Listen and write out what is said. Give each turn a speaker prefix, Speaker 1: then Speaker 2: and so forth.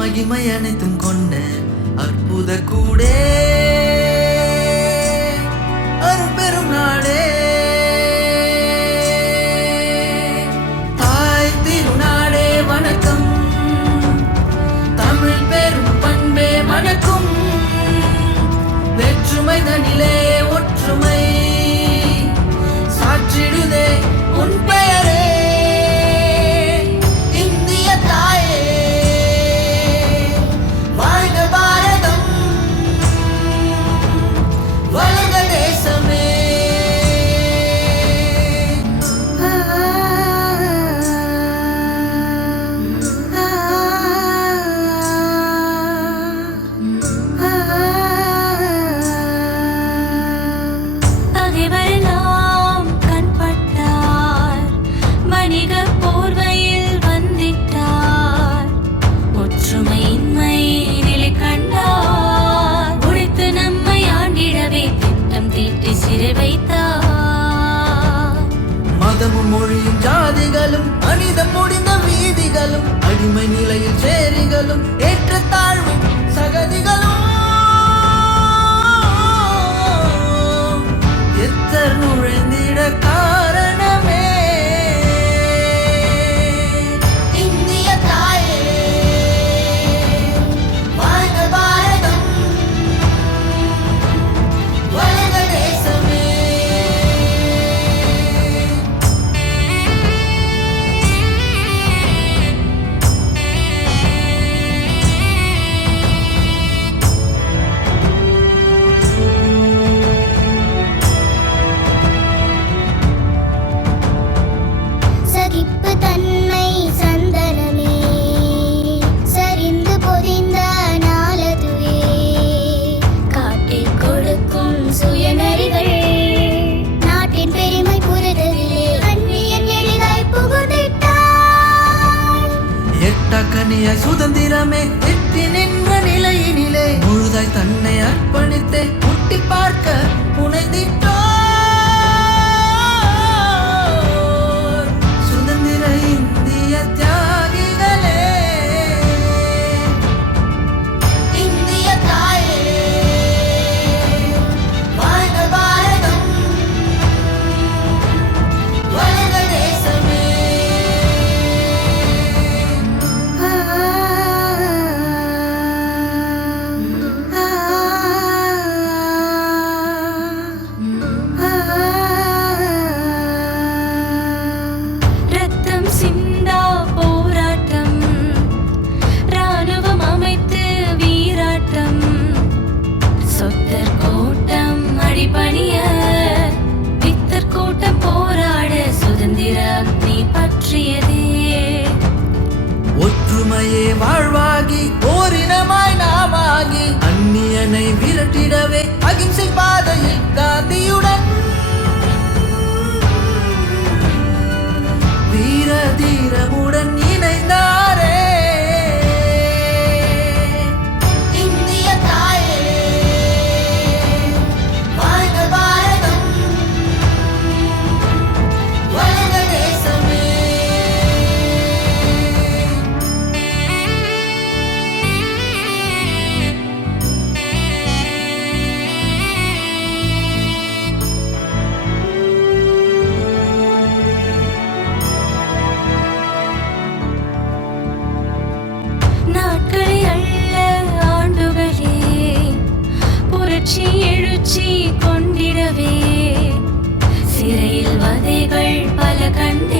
Speaker 1: மகிமை அனைத்தும் கொண்ட அற்புத கூடே. சுதந்திரமே வெற்றி நின்ற நிலையினிலே முழுதாய் தன்னை
Speaker 2: அர்ப்பணித்தேன். கதைகள் பல கண்டே